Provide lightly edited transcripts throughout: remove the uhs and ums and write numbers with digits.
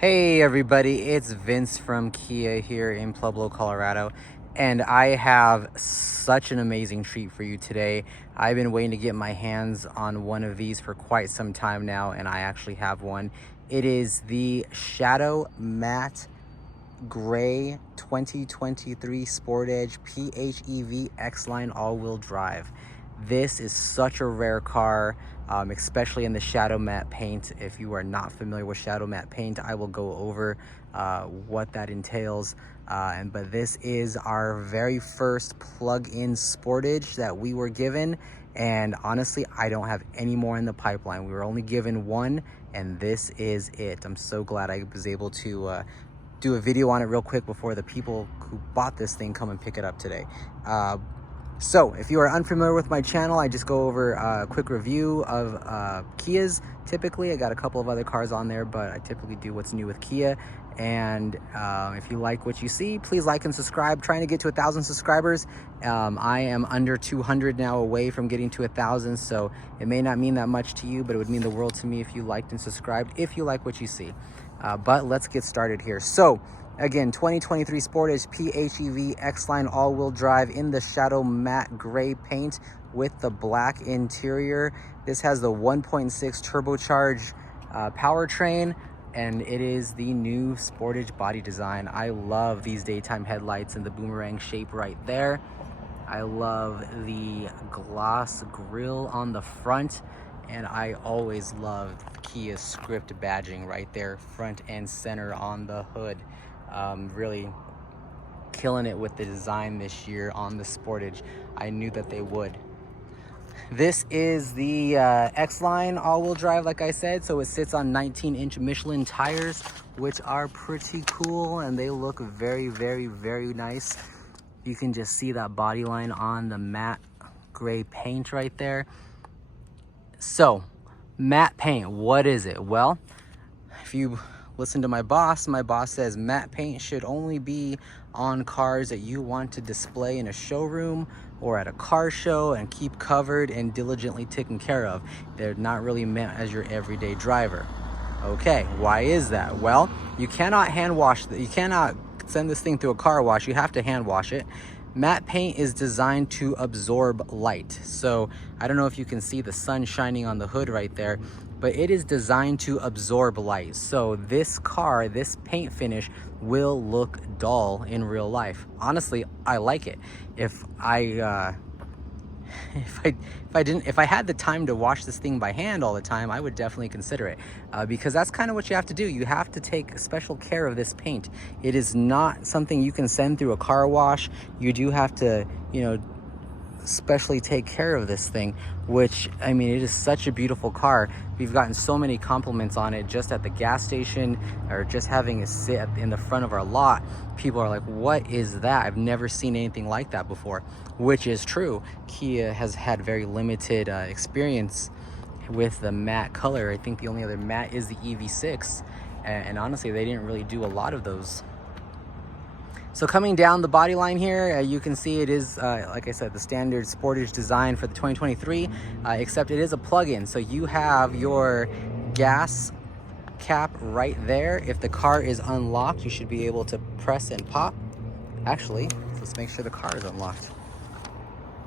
Hey everybody, it's Vince from Kia here in Pueblo, Colorado, and I have such an amazing treat for you today. I've been waiting to get my hands on one of these for quite some time now, and I actually have one. It is the Shadow Matte Gray 2023 Sportage PHEV X-Line all-wheel drive. This is such a rare car, especially in the shadow matte paint. If you are not familiar with shadow matte paint, I will go over what that entails. But this is our very first plug-in Sportage that we were given. And honestly, I don't have any more in the pipeline. We were only given one, and this is it. I'm so glad I was able to do a video on it real quick before the people who bought this thing come and pick it up today. So if you are unfamiliar with my channel, I just go over a quick review of Kias. Typically, I got a couple of other cars on there, but I typically do what's new with Kia. And if you like what you see, please like and subscribe. Trying to get to 1,000 subscribers. I am under 200 now away from getting to 1,000, so it may not mean that much to you, but it would mean the world to me if you liked and subscribed, if you like what you see. But let's get started here. So again, 2023 Sportage PHEV X-Line all-wheel drive in the shadow matte gray paint with the black interior. This has the 1.6 turbocharged powertrain, and it is the new Sportage body design. I love these daytime headlights and the boomerang shape right there. I love the gloss grille on the front, and I always loved Kia's script badging right there, front and center on the hood. Really killing it with the design this year on the Sportage. I knew that they would. This is the X-Line all-wheel drive, like I said, so it sits on 19-inch Michelin tires, which are pretty cool, and they look very, very, very nice. You can just see that body line on the matte gray paint right there. So, matte paint, what is it? Well, if you listen to my boss says matte paint should only be on cars that you want to display in a showroom or at a car show and keep covered and diligently taken care of. They're not really meant as your everyday driver. Okay, why is that? Well, you cannot hand wash, you cannot send this thing through a car wash. You have to hand wash it. Matte paint is designed to absorb light. So I don't know if you can see the sun shining on the hood right there, but it is designed to absorb light. So this car, this paint finish will look dull in real life. Honestly, I like it. If I had the time to wash this thing by hand all the time, I would definitely consider it, because that's kind of what you have to do. You have to take special care of this paint. It is not something you can send through a car wash. You do have to, especially take care of this thing, which, I mean, it is such a beautiful car. We've gotten so many compliments on it just at the gas station or just having it sit in the front of our lot. People are like, what is that? I've never seen anything like that before, which is true. Kia has had very limited experience with the matte color. I think the only other matte is the EV6, and honestly, they didn't really do a lot of those. So coming down the body line here, you can see it is, like I said, the standard Sportage design for the 2023, except it is a plug-in. So you have your gas cap right there. If the car is unlocked, you should be able to press and pop. Actually, let's make sure the car is unlocked.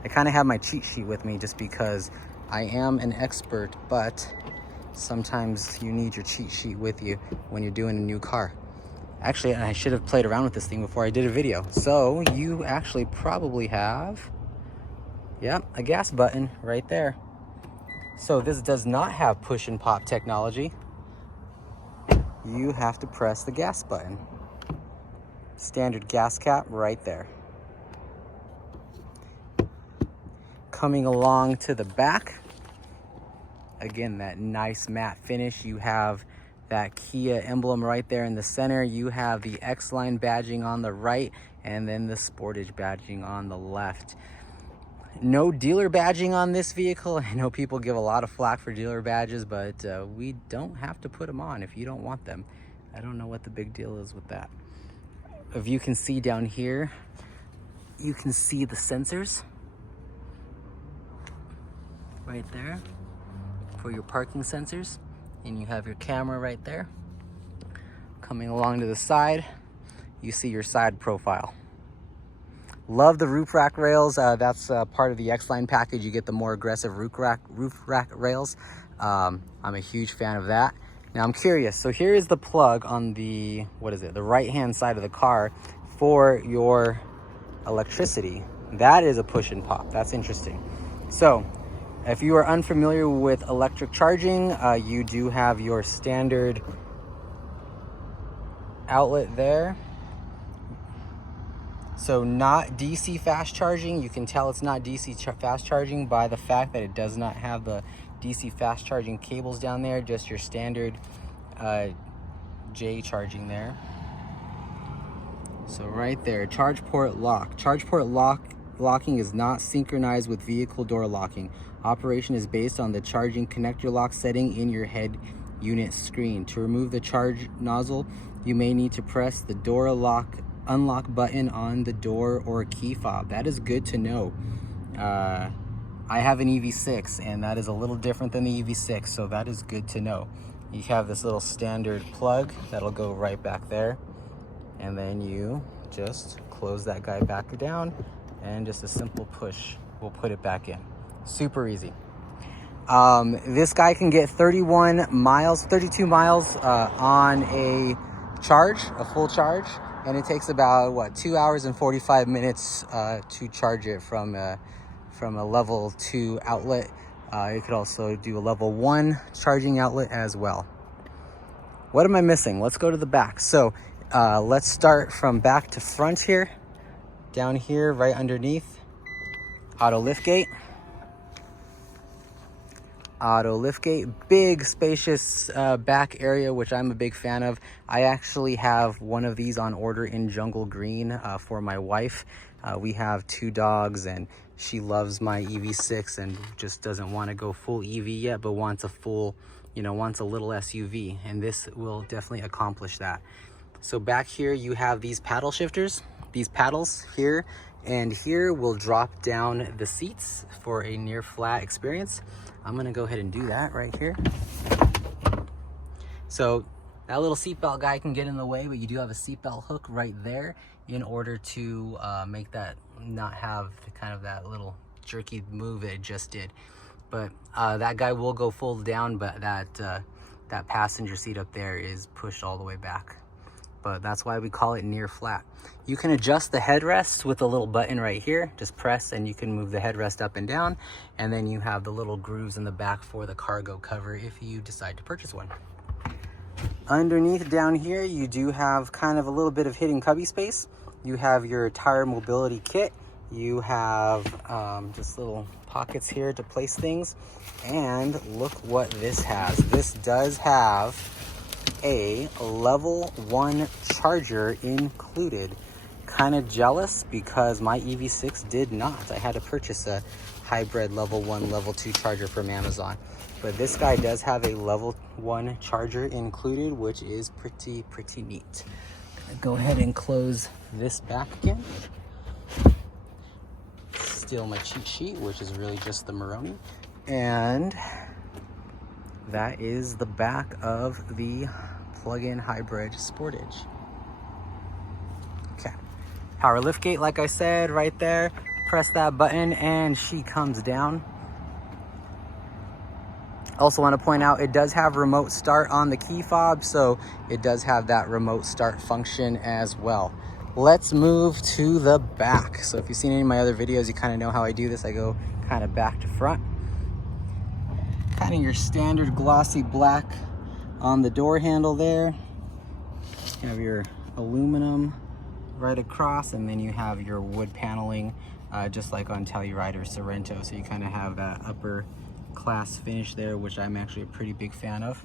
I kind of have my cheat sheet with me just because I am an expert, but sometimes you need your cheat sheet with you when you're doing a new car. Actually, I should have played around with this thing before I did a video. So you actually probably have, a gas button right there. So this does not have push and pop technology. You have to press the gas button. Standard gas cap right there. Coming along to the back, again, that nice matte finish. You have that Kia emblem right there in the center. You have the X-Line badging on the right, and then the Sportage badging on the left. No dealer badging on this vehicle. I know people give a lot of flack for dealer badges, but we don't have to put them on if you don't want them. I don't know what the big deal is with that. If you can see down here, you can see the sensors right there for your parking sensors, and you have your camera right there. Coming along to the side, you see your side profile. Love the roof rack rails. That's part of the X-Line package. You get the more aggressive roof rack rails. I'm a huge fan of that. Now I'm curious, so here is the plug on the, the right-hand side of the car for your electricity. That is a push and pop. That's interesting. So if you are unfamiliar with electric charging, you do have your standard outlet there. So not DC fast charging. You can tell it's not DC fast charging by the fact that it does not have the DC fast charging cables down there, just your standard J charging there. So right there, charge port lock. Charge port locking is not synchronized with vehicle door locking. Operation is based on the charging connector lock setting in your head unit screen. To remove the charge nozzle, you may need to press the door unlock button on the door or key fob. That is good to know. I have an EV6 and that is a little different than the EV6, so that is good to know. You have this little standard plug that'll go right back there, and then you just close that guy back down, and just a simple push will put it back in. Super easy. This guy can get 32 miles on a charge, a full charge, and it takes about 2 hours and 45 minutes to charge it from a level 2 outlet. You could also do a level 1 charging outlet as well. What am I missing? Let's go to the back. So let's start from back to front here. Down here, right underneath, auto liftgate. Auto liftgate, big spacious back area, which I'm a big fan of. I actually have one of these on order in jungle green for my wife. We have 2 dogs and she loves my EV6 and just doesn't want to go full EV yet, but wants a full, wants a little SUV, and this will definitely accomplish that. So back here you have these paddle shifters. These paddles here and here will drop down the seats for a near flat experience. I'm gonna go ahead and do that right here. So that little seatbelt guy can get in the way, but you do have a seatbelt hook right there in order to make that not have kind of that little jerky move it just did. But that guy will go full down, but that passenger seat up there is pushed all the way back. But that's why we call it near flat. You can adjust the headrest with a little button right here. Just press and you can move the headrest up and down. And then you have the little grooves in the back for the cargo cover if you decide to purchase one. Underneath down here, you do have kind of a little bit of hidden cubby space. You have your tire mobility kit. You have just little pockets here to place things. And look what this has. This does have a level 1 charger included. Kind of jealous because my EV6 did not. I had to purchase a hybrid level 1, level 2 charger from Amazon. But this guy does have a level 1 charger included, which is pretty neat. Gonna go ahead and close this back again. Steal my cheat sheet, which is really just the Maroni. And that is the back of the plug-in hybrid Sportage. Okay, power liftgate, like I said, right there. Press that button and she comes down. Also want to point out, it does have remote start on the key fob, so it does have that remote start function as well. Let's move to the back. So if you've seen any of my other videos, you kind of know how I do this. I go kind of back to front. Kind of your standard glossy black on the door handle there. You have your aluminum right across, and then you have your wood paneling, just like on Telluride or Sorrento. So you kind of have that upper class finish there, which I'm actually a pretty big fan of.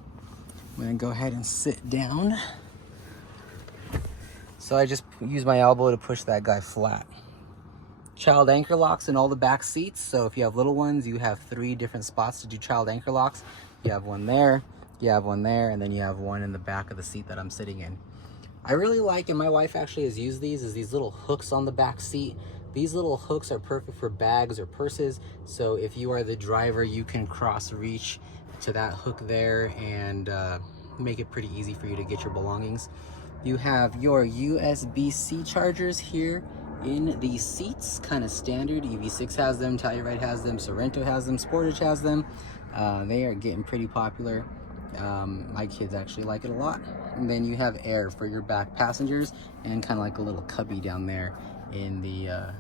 I'm gonna go ahead and sit down. So I just use my elbow to push that guy flat. Child anchor locks in all the back seats. So if you have little ones, you have 3 different spots to do child anchor locks. You have one there, you have one there, and then you have one in the back of the seat that I'm sitting in. I really like, and my wife actually has used these, is these little hooks on the back seat. These little hooks are perfect for bags or purses. So if you are the driver, you can cross reach to that hook there and make it pretty easy for you to get your belongings. You have your USB-C chargers here in the seats, kind of standard. EV6 has them, Telluride has them, Sorento has them, Sportage has them. They are getting pretty popular. My kids actually like it a lot. And then you have air for your back passengers, and kind of like a little cubby down there in the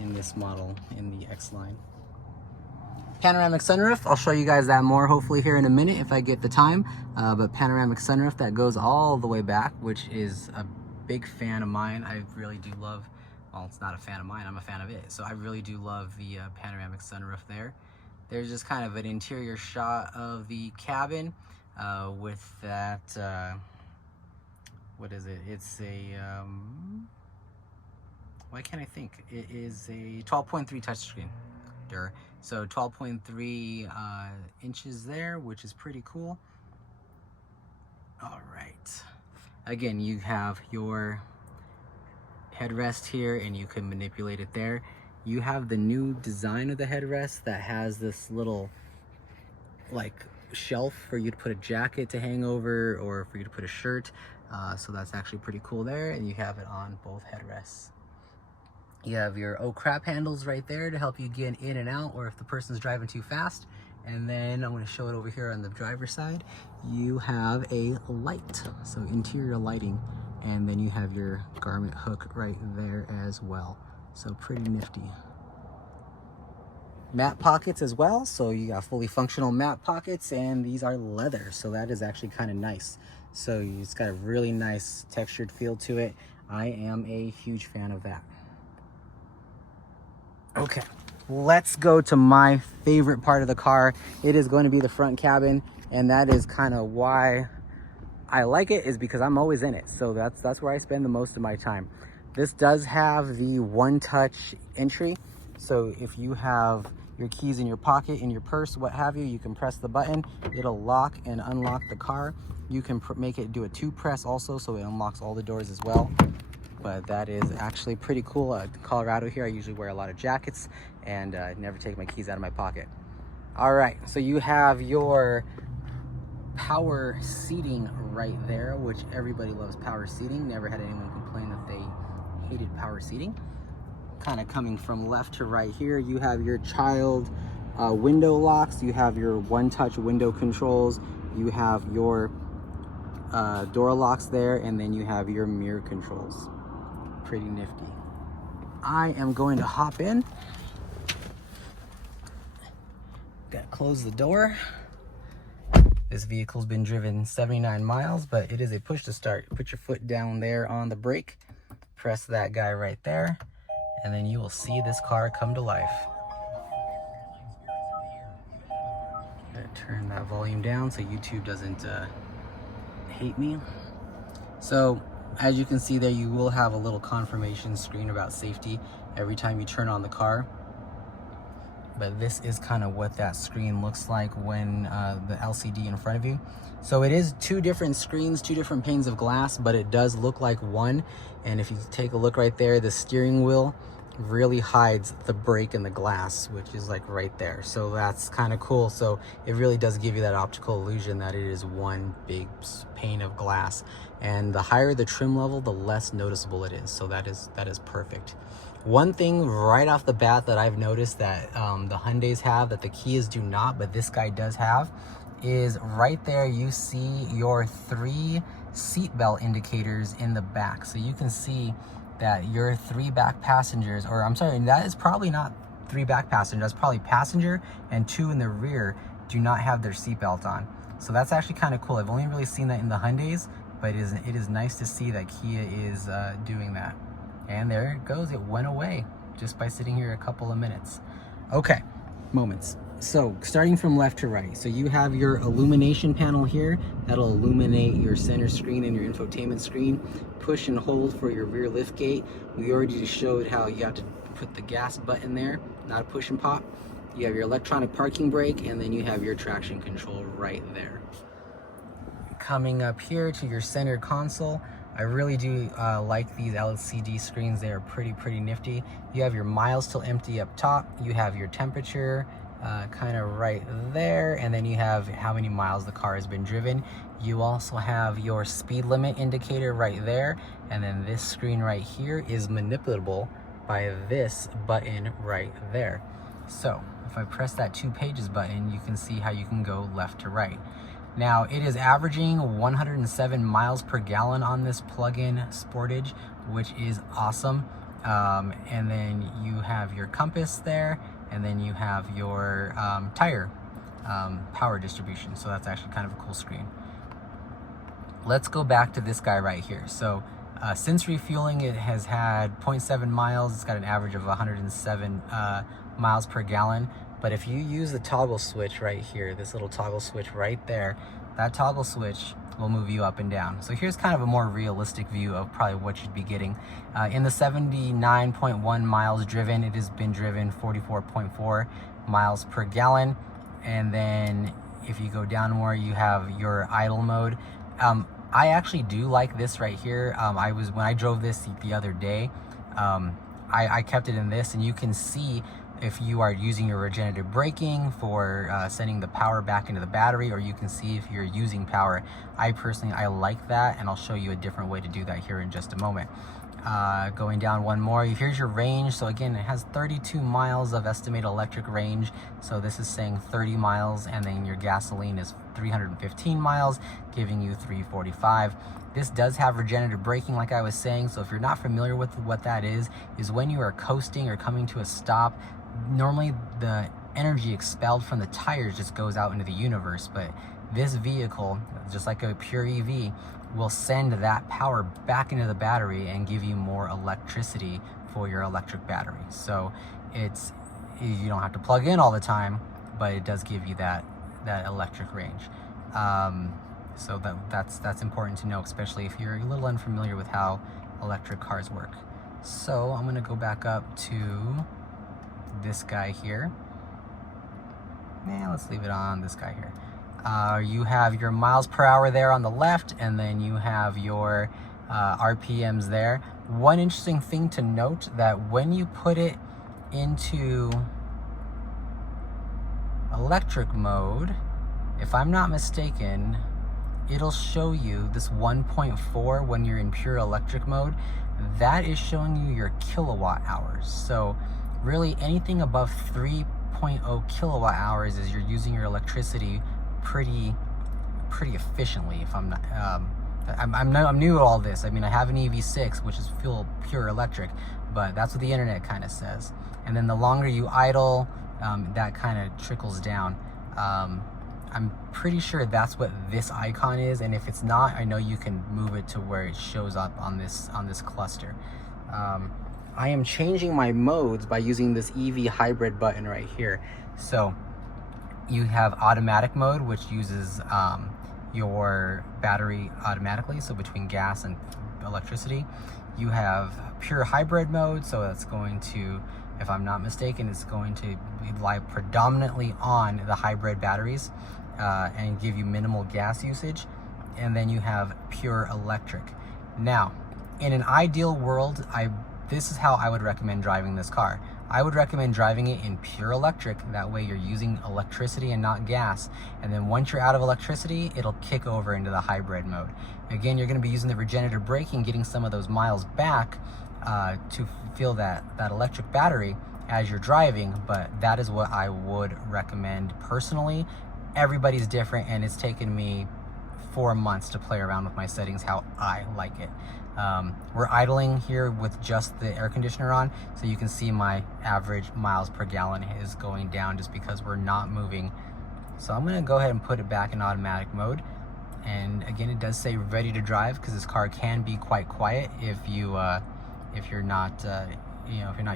in this model, in the X line. Panoramic sunroof, I'll show you guys that more hopefully here in a minute if I get the time. But panoramic sunroof that goes all the way back, which is a big fan of mine. I really do love, well, it's not a fan of mine, I'm a fan of it. So I really do love the panoramic sunroof there. There's just kind of an interior shot of the cabin with that, what is it? It's a, why can't I think? It is a 12.3 touchscreen. So 12.3 inches there, which is pretty cool. All right. Again, you have your headrest here, and you can manipulate it there. You have the new design of the headrest that has this little like shelf for you to put a jacket to hang over, or for you to put a shirt. So that's actually pretty cool there, and you have it on both headrests. You have your oh crap handles right there to help you get in and out, or if the person's driving too fast. And then I'm going to show it over here on the driver's side. You have a light, so interior lighting, and then you have your garment hook right there as well. So pretty nifty. Mat pockets as well, so you got fully functional mat pockets, and these are leather, so that is actually kind of nice. So it's got a really nice textured feel to it. I am a huge fan of that. Okay, let's go to my favorite part of the car. It is going to be the front cabin, and that is kind of why I like it, is because I'm always in it. So that's where I spend the most of my time. This does have the one-touch entry. So if you have your keys in your pocket, in your purse, what have you, you can press the button. It'll lock and unlock the car. You can make it do a two-press also, so it unlocks all the doors as well. But that is actually pretty cool. In Colorado here, I usually wear a lot of jackets, and never take my keys out of my pocket. All right, so you have your power seating right there, which everybody loves power seating. Never had anyone complain that they hated power seating. Kind of coming from left to right here, you have your child window locks, you have your one-touch window controls, you have your door locks there, and then you have your mirror controls. Pretty nifty. I am going to hop in. Gotta close the door. This vehicle's been driven 79 miles, but it is a push to start. Put your foot down there on the brake, press that guy right there, and then you will see this car come to life. Gotta turn that volume down so YouTube doesn't hate me. So as you can see there, you will have a little confirmation screen about safety every time you turn on the car. But this is kind of what that screen looks like when the LCD in front of you. So it is two different screens, two different panes of glass, but it does look like one. And if you take a look right there, the steering wheel really hides the brake and the glass, which is like right there. So that's kind of cool. So it really does give you that optical illusion that it is one big pane of glass. And the higher the trim level, the less noticeable it is. So that is perfect. One thing right off the bat that I've noticed that the Hyundais have that the Kias do not, but this guy does have, is right there you see your 3 seatbelt indicators in the back. So you can see that your 3 back passengers, or I'm sorry, that is probably not 3 back passengers, that's probably passenger, and 2 in the rear do not have their seatbelt on. So that's actually kind of cool. I've only really seen that in the Hyundais, but it is nice to see that Kia is doing that. And there it goes, it went away just by sitting here a couple of minutes. Okay, moments. So starting from left to right, so you have your illumination panel here that'll illuminate your center screen and your infotainment screen. Push and hold for your rear lift gate. We already just showed how you have to put the gas button there, not a push and pop. You have your electronic parking brake, and then you have your traction control right there. Coming up here to your center console, I really do like these LCD screens. They are pretty nifty. You have your miles till empty up top. You have your temperature, kind of right there, and then you have how many miles the car has been driven. You also have your speed limit indicator right there, and then this screen right here is manipulable by this button right there. So if I press that 2 pages button, you can see how you can go left to right. Now it is averaging 107 miles per gallon on this plug-in Sportage, which is awesome. And then you have your compass there, and then you have your tire power distribution. So that's actually kind of a cool screen. Let's go back to this guy right here. So since refueling, it has had 0.7 miles. It's got an average of 107 miles per gallon. But if you use the toggle switch right here, this little toggle switch right there, that toggle switch will move you up and down. So here's kind of a more realistic view of probably what you'd be getting. In the 79.1 miles driven, it has been driven 44.4 miles per gallon. And then if you go down more, you have your idle mode. I actually do like this right here. When I drove this the other day, I kept it in this, and you can see if you are using your regenerative braking for sending the power back into the battery, or you can see if you're using power. I like that, and I'll show you a different way to do that here in just a moment. Going down one more, here's your range. So again, it has 32 miles of estimated electric range. So this is saying 30 miles, and then your gasoline is 315 miles, giving you 345. This does have regenerative braking, like I was saying. So if you're not familiar with what that is when you are coasting or coming to a stop, normally the energy expelled from the tires just goes out into the universe. But this vehicle, just like a pure EV, will send that power back into the battery and give you more electricity for your electric battery. So you don't have to plug in all the time, but it does give you that electric range. So that's important to know, especially if you're a little unfamiliar with how electric cars work. So I'm gonna go back up to this guy here. Let's leave it on this guy here. You have your miles per hour there on the left, and then you have your RPMs there. One interesting thing to note, that when you put it into electric mode, if I'm not mistaken, it'll show you this 1.4 when you're in pure electric mode. That is showing you your kilowatt hours. So really anything above 3.0 kilowatt hours is you're using your electricity pretty efficiently. If I'm not I'm new at all this. I mean, I have an EV6, which is pure electric, but that's what the internet kind of says. And then the longer you idle, that kind of trickles down. I'm pretty sure that's what this icon is, and if it's not, I know you can move it to where it shows up on this cluster. I am changing my modes by using this EV hybrid button right here. So you have automatic mode, which uses your battery automatically, so between gas and electricity. You have pure hybrid mode, so that's going to, if I'm not mistaken, it's going to rely predominantly on the hybrid batteries and give you minimal gas usage. And then you have pure electric. Now, in an ideal world, this is how I would recommend driving this car. I would recommend driving it in pure electric. That way you're using electricity and not gas. And then once you're out of electricity, it'll kick over into the hybrid mode. Again, you're going to be using the regenerative braking, getting some of those miles back to feel that electric battery as you're driving. But that is what I would recommend personally. Everybody's different, and it's taken me 4 months to play around with my settings how I like it. We're idling here with just the air conditioner on, so you can see my average miles per gallon is going down just because we're not moving. So I'm going to go ahead and put it back in automatic mode. And again, it does say ready to drive, because this car can be quite quiet if you're not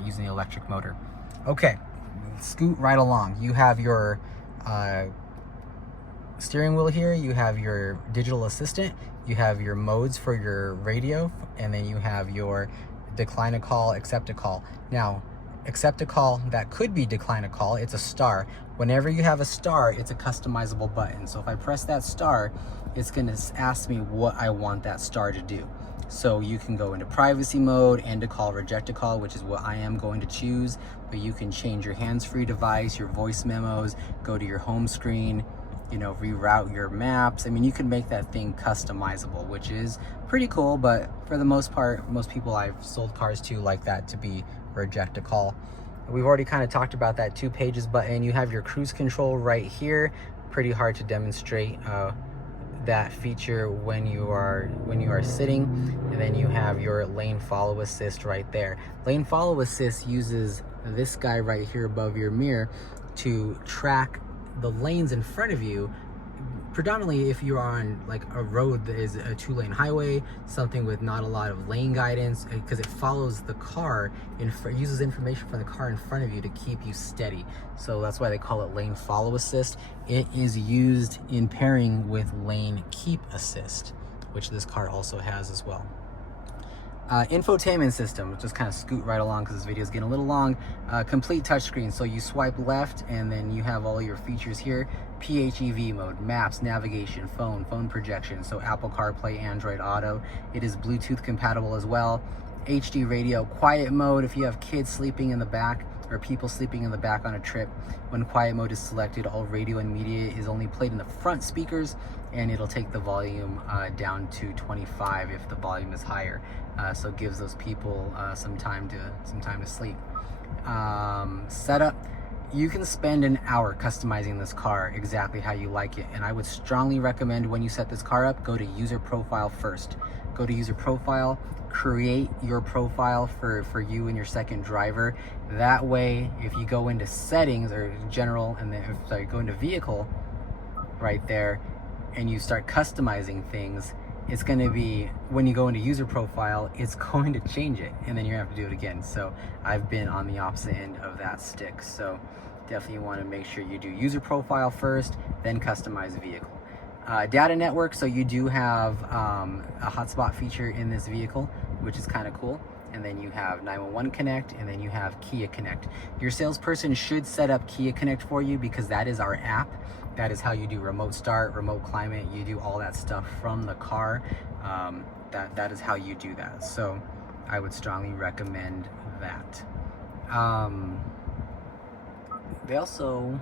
using the electric motor. Okay, scoot right along. You have your steering wheel here, you have your digital assistant, you have your modes for your radio, and then you have your decline a call, accept a call. Now, accept a call, that could be decline a call, it's a star. Whenever you have a star, it's a customizable button. So if I press that star, it's gonna ask me what I want that star to do. So you can go into privacy mode, end a call, reject a call, which is what I am going to choose. But you can change your hands-free device, your voice memos, go to your home screen, you know, reroute your maps. I mean, you can make that thing customizable, which is pretty cool. But for the most part, most people I've sold cars to like that to be reject a call. We've already kind of talked about that 2 pages button. You have your cruise control right here. Pretty hard to demonstrate that feature when you are sitting. And then you have your lane follow assist right there. Lane follow assist uses this guy right here above your mirror to track the lanes in front of you, predominantly if you're on like a road that is a 2-lane highway, something with not a lot of lane guidance, because it follows the car and uses information from the car in front of you to keep you steady. So that's why they call it lane follow assist. It is used in pairing with lane keep assist, which this car also has as well. Infotainment system, just kind of scoot right along because this video is getting a little long. Complete touchscreen, so you swipe left and then you have all your features here. PHEV mode, maps, navigation, phone projection, so Apple CarPlay, Android Auto. It is Bluetooth compatible as well. HD radio, quiet mode if you have kids sleeping in the back or people sleeping in the back on a trip. When quiet mode is selected, all radio and media is only played in the front speakers, and it'll take the volume down to 25 if the volume is higher. So it gives those people some time to sleep. Setup. You can spend an hour customizing this car exactly how you like it, and I would strongly recommend when you set this car up, go to user profile first. Go to user profile, create your profile for you and your second driver. That way, if you go into settings or general, and then go into vehicle right there, and you start customizing things, it's going to be, when you go into user profile, it's going to change it, and then you're going to have to do it again. So I've been on the opposite end of that stick. So definitely want to make sure you do user profile first, then customize vehicle. Data network, so you do have a hotspot feature in this vehicle, which is kind of cool. And then you have 911 Connect, and then you have Kia Connect. Your salesperson should set up Kia Connect for you because that is our app. That is how you do remote start, remote climate. You do all that stuff from the car. That is how you do that. So I would strongly recommend that. They also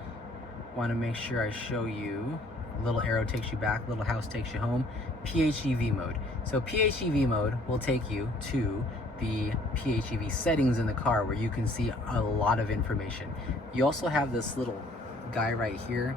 want to make sure I show you, little arrow takes you back, little house takes you home. PHEV mode. So PHEV mode will take you to the PHEV settings in the car where you can see a lot of information. You also have this little guy right here.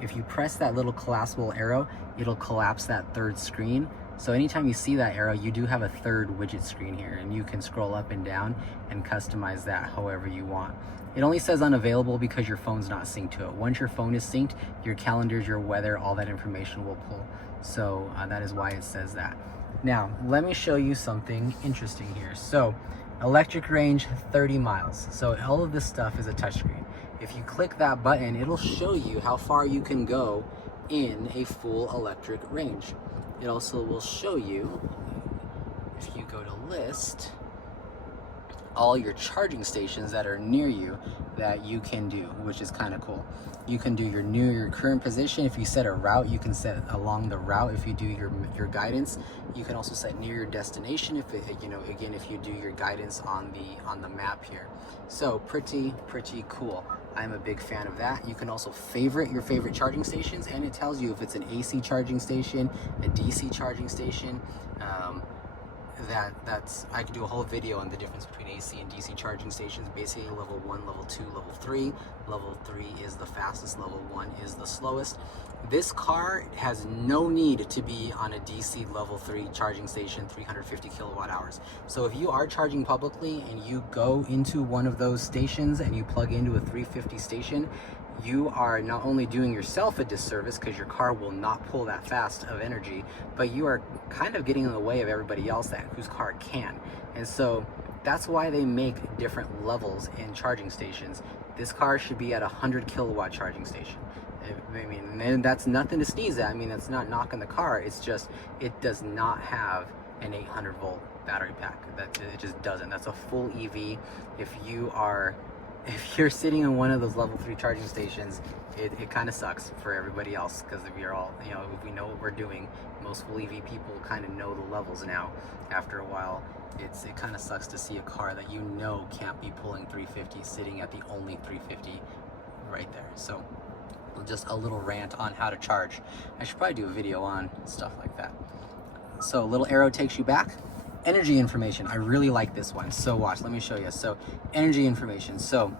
If you press that little collapsible arrow, it'll collapse that third screen. So anytime you see that arrow, you do have a third widget screen here, and you can scroll up and down and customize that however you want. It only says unavailable because your phone's not synced to it. Once your phone is synced, your calendars, your weather, all that information will pull. So that is why it says that. Now, let me show you something interesting here. So electric range, 30 miles. So all of this stuff is a touchscreen. If you click that button, it'll show you how far you can go in a full electric range. It also will show you, if you go to list, all your charging stations that are near you that you can do, which is kind of cool. You can do your current position. If you set a route, you can set along the route. If you do your guidance, you can also set near your destination. If it, again, if you do your guidance on the map here. So pretty cool. I'm a big fan of that. You can also favorite your favorite charging stations, and it tells you if it's an AC charging station, a DC charging station. I could do a whole video on the difference between AC and DC charging stations. Basically level 1, level 2, level 3. Level 3 is the fastest, level 1 is the slowest. This car has no need to be on a DC level 3 charging station, 350 kilowatt hours. So if you are charging publicly and you go into one of those stations and you plug into a 350 station, you are not only doing yourself a disservice because your car will not pull that fast of energy, but you are kind of getting in the way of everybody else whose car can. And so that's why they make different levels in charging stations. This car should be at a 100 kilowatt charging station. I mean, and that's nothing to sneeze at. I mean, that's not knocking the car. It's just, it does not have an 800 volt battery pack. It just doesn't. That's a full EV. If you are if you're sitting in one of those level 3 charging stations, it kind of sucks for everybody else, because if you're all, if we know what we're doing, most full EV people kind of know the levels now. After a while, it kind of sucks to see a car that can't be pulling 350 sitting at the only 350 right there. So just a little rant on how to charge. I should probably do a video on stuff like that. So a little arrow takes you back. Energy information. I really like this one. So watch, let me show you. So energy information. So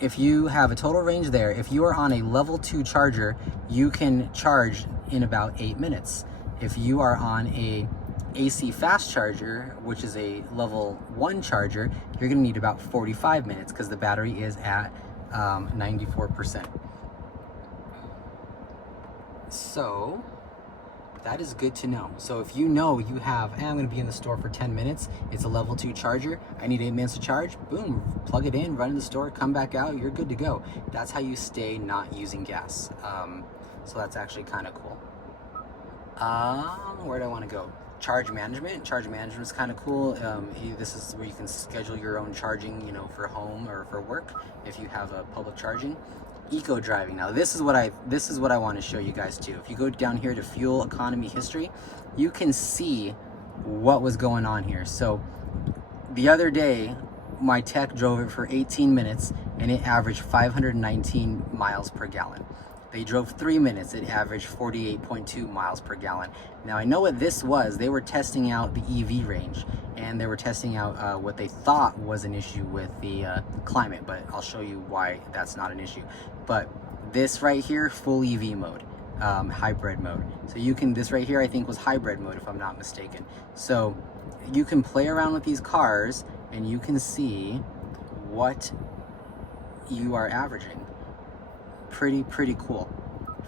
if you have a total range there, if you are on a level 2 charger, you can charge in about 8 minutes. If you are on a AC fast charger, which is a level 1 charger, you're gonna need about 45 minutes because the battery is at 94%. So that is good to know. So if you have, I'm going to be in the store for 10 minutes, it's a level 2 charger, I need 8 minutes to charge, boom, plug it in, run in the store, come back out, you're good to go. That's how you stay not using gas. So that's actually kind of cool. Where do I want to go? Charge management. Charge management is kind of cool. This is where you can schedule your own charging, for home or for work if you have a public charging. Eco driving. Now this is what I want to show you guys too. If you go down here to fuel economy history, you can see what was going on here. So the other day my tech drove it for 18 minutes and it averaged 519 miles per gallon. They drove 3 minutes, it averaged 48.2 miles per gallon. Now I know what this was. They were testing out the EV range, and they were testing out what they thought was an issue with the climate, but I'll show you why that's not an issue. But this right here, full EV mode, hybrid mode. So you can, this right here I think was hybrid mode if I'm not mistaken. So you can play around with these cars and you can see what you are averaging. Pretty cool.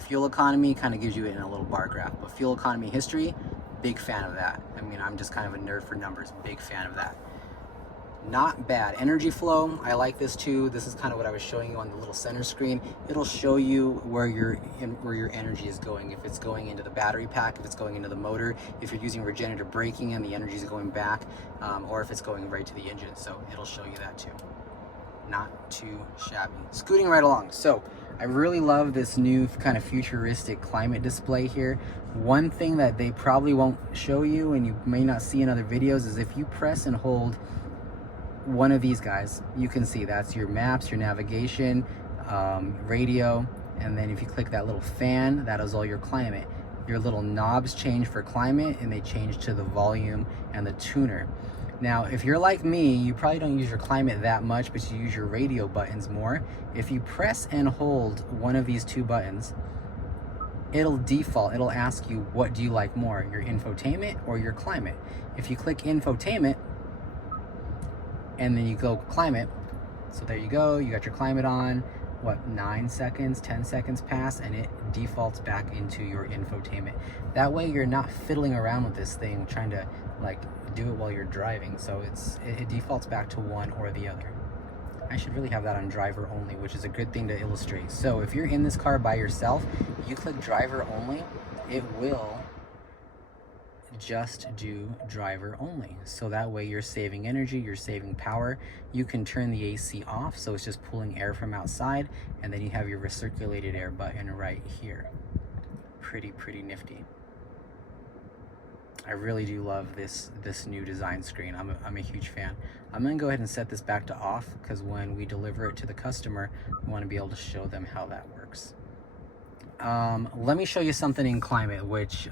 Fuel economy kind of gives you it in a little bar graph, but fuel economy history, big fan of that. I mean, I'm just kind of a nerd for numbers, big fan of that. Not bad. Energy flow, I like this too. This is kind of what I was showing you on the little center screen. It'll show you where your energy is going. If it's going into the battery pack, if it's going into the motor, if you're using regenerative braking and the energy is going back, or if it's going right to the engine. So it'll show you that too. Not too shabby. Scooting right along. So I really love this new kind of futuristic climate display here. One thing that they probably won't show you and you may not see in other videos is if you press and hold one of these guys, you can see that's your maps, your navigation, radio, and then if you click that little fan, that is all your climate. Your little knobs change for climate and they change to the volume and the tuner. Now, if you're like me, you probably don't use your climate that much, but you use your radio buttons more. If you press and hold one of these 2 buttons, it'll default. It'll ask you, what do you like more, your infotainment or your climate? If you click infotainment, and then you go climate, so there you go, you got your climate on, 9 seconds, 10 seconds pass, and it defaults back into your infotainment. That way you're not fiddling around with this thing trying to do it while you're driving. So it defaults back to one or the other. I should really have that on driver only, which is a good thing to illustrate. So if you're in this car by yourself, you click driver only, it will just do driver only. So that way you're saving energy, you're saving power. You can turn the AC off, so it's just pulling air from outside, and then you have your recirculated air button right here. Pretty nifty. I really do love this new design screen. I'm a huge fan. I'm gonna go ahead and set this back to off because when we deliver it to the customer, we want to be able to show them how that works. Let me show you something in climate, which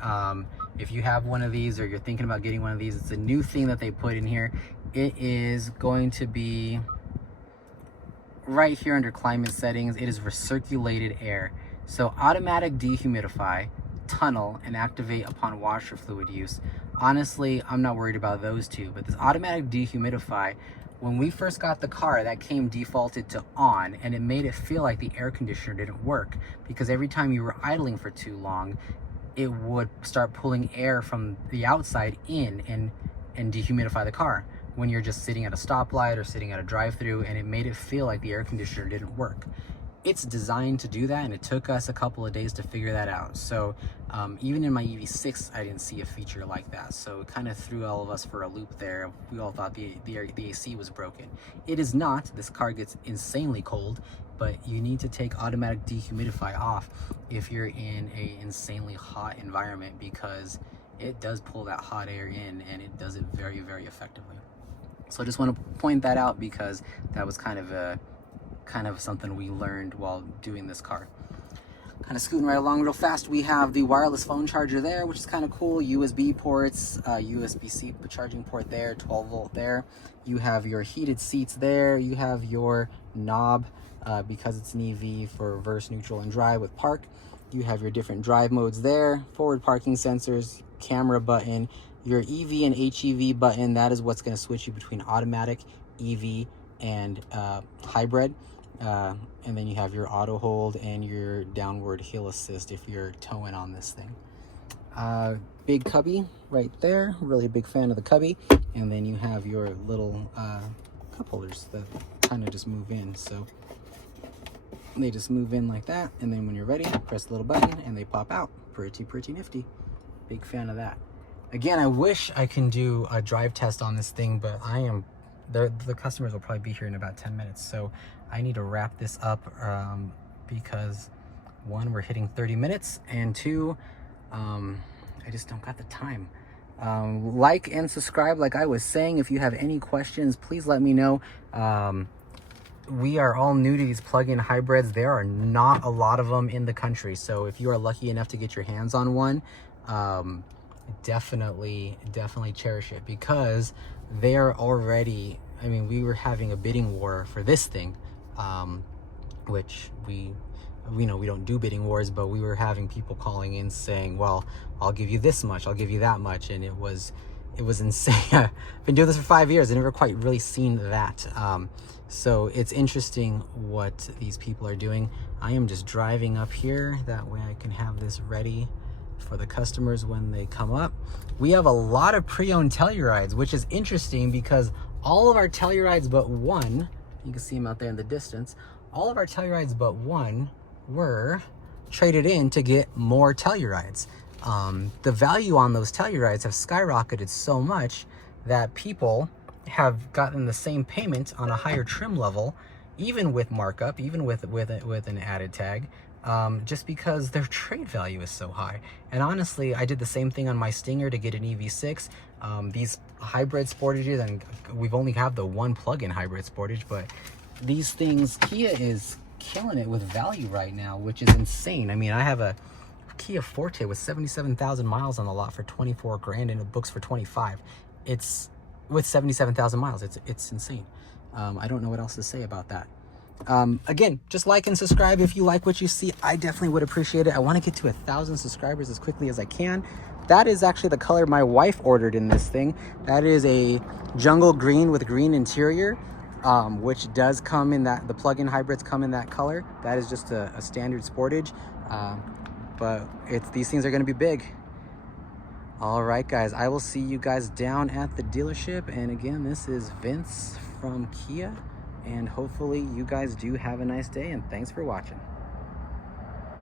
if you have one of these or you're thinking about getting one of these, it's a new thing that they put in here. It is going to be right here under climate settings. It is recirculated air. So automatic dehumidify, tunnel, and activate upon washer fluid use. Honestly, I'm not worried about those two, but this automatic dehumidify, when we first got the car, that came defaulted to on, and it made it feel like the air conditioner didn't work because every time you were idling for too long, it would start pulling air from the outside in and dehumidify the car when you're just sitting at a stoplight or sitting at a drive-through, and it made it feel like the air conditioner didn't work. it's designed to do that, and it took us a couple of days to figure that out. So even in my EV6, I didn't see a feature like that. So it kind of threw all of us for a loop there. We all thought the AC was broken. It is not. This car gets insanely cold, but you need to take automatic dehumidify off if you're in a insanely hot environment, because it does pull that hot air in, and it does it very, very effectively. So I just want to point that out, because that was kind of something we learned while doing this car. Kind of scooting right along real fast, we have the wireless phone charger there, which is kind of cool. USB ports, USB-C charging port there, 12 volt there. You have your heated seats there. You have your knob, because it's an EV, for reverse, neutral, and drive with park. You have your different drive modes there, forward parking sensors, camera button, your EV and HEV button. That is what's going to switch you between automatic, EV, and hybrid. And then you have your auto hold and your downward hill assist if you're towing on this thing. Big cubby right there, really big fan of the cubby. And then you have your little cup holders that kind of just move in. So they just move in like that, and then when you're ready, press the little button and they pop out. Pretty nifty. Big fan of that. Again, I wish I can do a drive test on this thing, but the customers will probably be here in about 10 minutes. So I need to wrap this up, because one, we're hitting 30 minutes, and two, I just don't got the time. Like and subscribe, like I was saying. If you have any questions, please let me know. We are all new to these plug-in hybrids. There are not a lot of them in the country. So if you are lucky enough to get your hands on one, definitely cherish it, because they're already, I mean, we were having a bidding war for this thing, which we know we don't do bidding wars, but we were having people calling in saying, well, I'll give you this much, I'll give you that much. And it was insane. I've been doing this for 5 years. I've never quite really seen that. So it's interesting what these people are doing. I am just driving up here. That way I can have this ready for the customers when they come up. We have a lot of pre-owned Tellurides, which is interesting, because all of our Tellurides but one, you can see them out there in the distance, all of our Tellurides but one were traded in to get more Tellurides. The value on those Tellurides have skyrocketed so much that people have gotten the same payment on a higher trim level, even with markup, even with an added tag, just because their trade value is so high. And honestly, I did the same thing on my Stinger to get an EV6. These hybrid Sportages, and we've only have the one plug-in hybrid Sportage, but these things, Kia is killing it with value right now, which is insane. I mean, I have a Kia Forte with 77,000 miles on the lot for 24 grand, and it books for 25. It's with 77,000 miles. It's insane. I don't know what else to say about that. Again, just like and subscribe if you like what you see. I definitely would appreciate it. I want to get to 1,000 subscribers as quickly as I can. That is actually the color my wife ordered in this thing. That is a jungle green with green interior, which does come in that, the plug-in hybrids come in that color. That is just a standard Sportage, but these things are going to be big. All right, guys, I will see you guys down at the dealership. And again, this is Vince from Kia, and hopefully you guys do have a nice day, and thanks for watching.